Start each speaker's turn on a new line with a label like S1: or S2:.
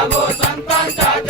S1: जागो संतांच्या